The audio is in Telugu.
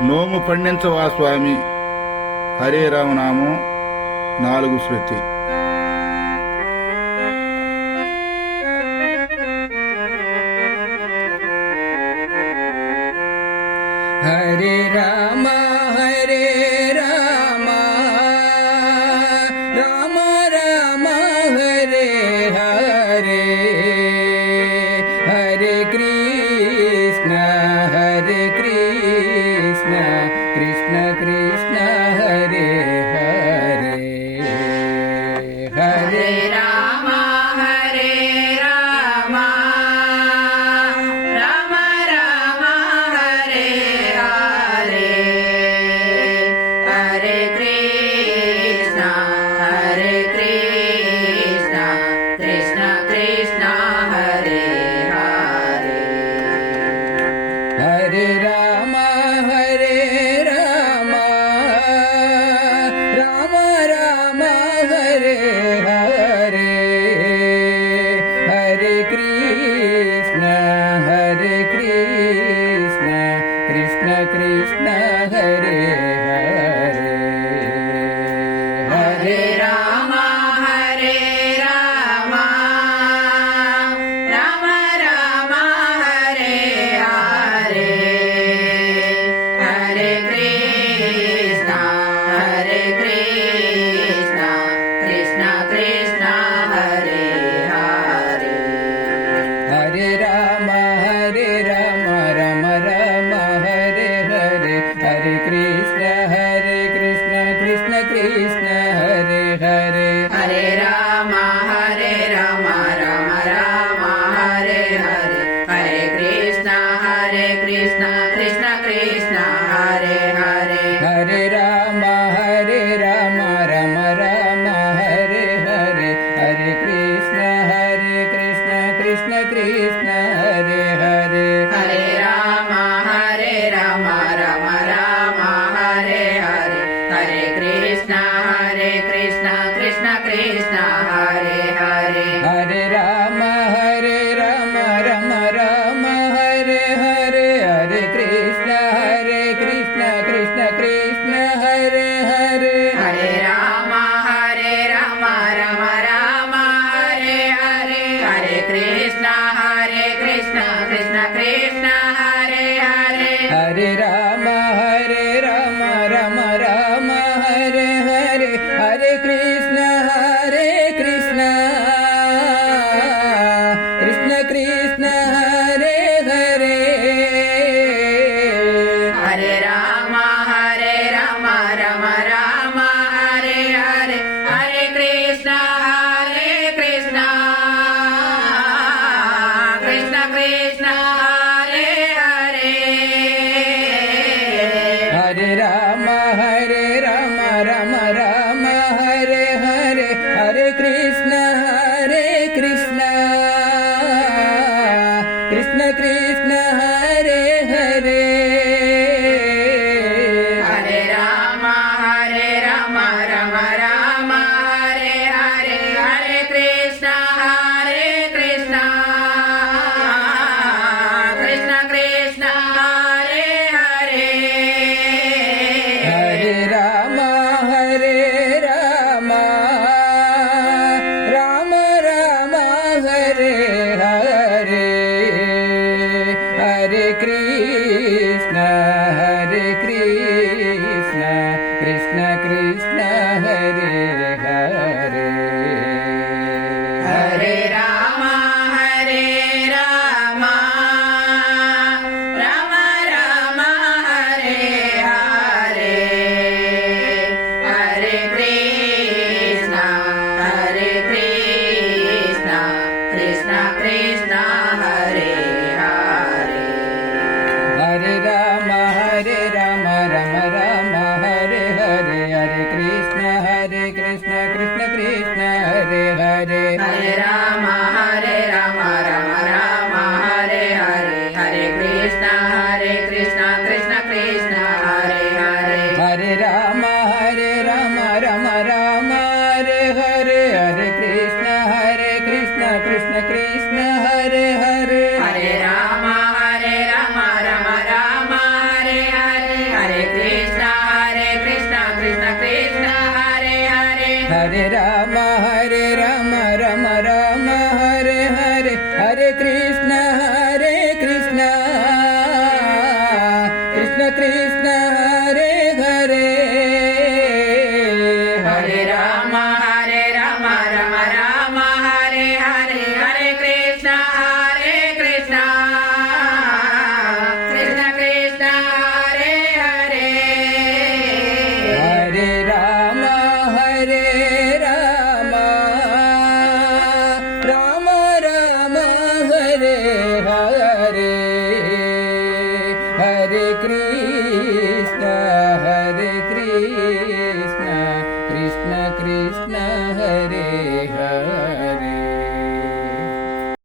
నోము పండించవా స్వామి హరే రామనామం 4 శృతి. హరే రామ హరే రామ రామ రామ హరే హరే హరే కృష్ణ కృష్ణ కృష్ణ హరే హరే హరే రామ హరే రామ రామ రామ హరే హరే హరే కృష్ణ కృష్ణ కృష్ణ హరే హరే హరే రామ హరే రామ రామ రామ హరే హరే హరే కృష్ణ కృష్ణ కృష్ణ హరే హరే హరే రామ హరే రామ రామ రామ హరే హరే హరే కృష్ణ కృష్ణ కృష్ణ హరే హరే హరే రామ రామ రామ హరే హరే హరే కృష్ణ కృష్ణ కృష్ణ హరే హరే హరే రామ రామ రామ హరే హరే హరే కృష్ణ కృష్ణ కృష్ణ హరే హరే హరే రామ రామ రామ హరే హరే హరే కృష్ణ కృష్ణ కృష్ణ హరే హరే హరే రామ రామ రామ హరే హరే హరే కృష్ణ కృష్ణ కృష్ణ హరే హరే హరే రామ రామ రామ హరే హరే హరే కృష్ణ కృష్ణ కృష్ణ హరే హరే హరే రామ రామ రామ హరే హరే హరే కృష్ణ కృష్ణ కృష్ణ హరే హరే హరే రామ రామ రామ హరే హరే హరే కృష్ణ కృష్ణ కృష్ణ హరే హరే హరే రామ రామ రామ హరే హరే హరే కృష్ణ కృష్ణ కృష్ణ హరే హరే హరే రామ రామ రామ హరే హరే హరే కృష్ణ కృష్ణ కృష్ణ హరే హరే హరే రామ రామ రామ హరే హరే హరే కృష్ణ కృష్ణ కృష్ణ హరే హరే హరే రామ రామ రామ హరే హరే హరే కృష్ణ కృష్ణ కృష్ణ హరే హరే హరే రామ రామ రామ హరే హరే హరే కృష్ణ కృష్ణ కృష్ణ హరే హరే హరే రామ రామ రామ హరే హరే హరే కృష్ణ కృష్ణ కృష్ణ హరే హరే హరే రామ రామ రామ హరే హరే హరే కృష్ణ కృష్ణ కృష్ణ హరే హరే హరే రామ రామ రామ హరే హరే హరే కృష్ణ కృష్ణ కృష్ణ హరే హరే హరే రామ రామ రామ హరే హరే హరే హరే రామ రామ రామ హరే హరే హరే కృష్ణ కృష్ణ కృష్ణ హరే హరే హరే రామ రామ రామ హరే హరే హరే కృష్ణ కృష్ణ కృష్ణ హరే హరే హరే రామ రామ రామ హరే హరే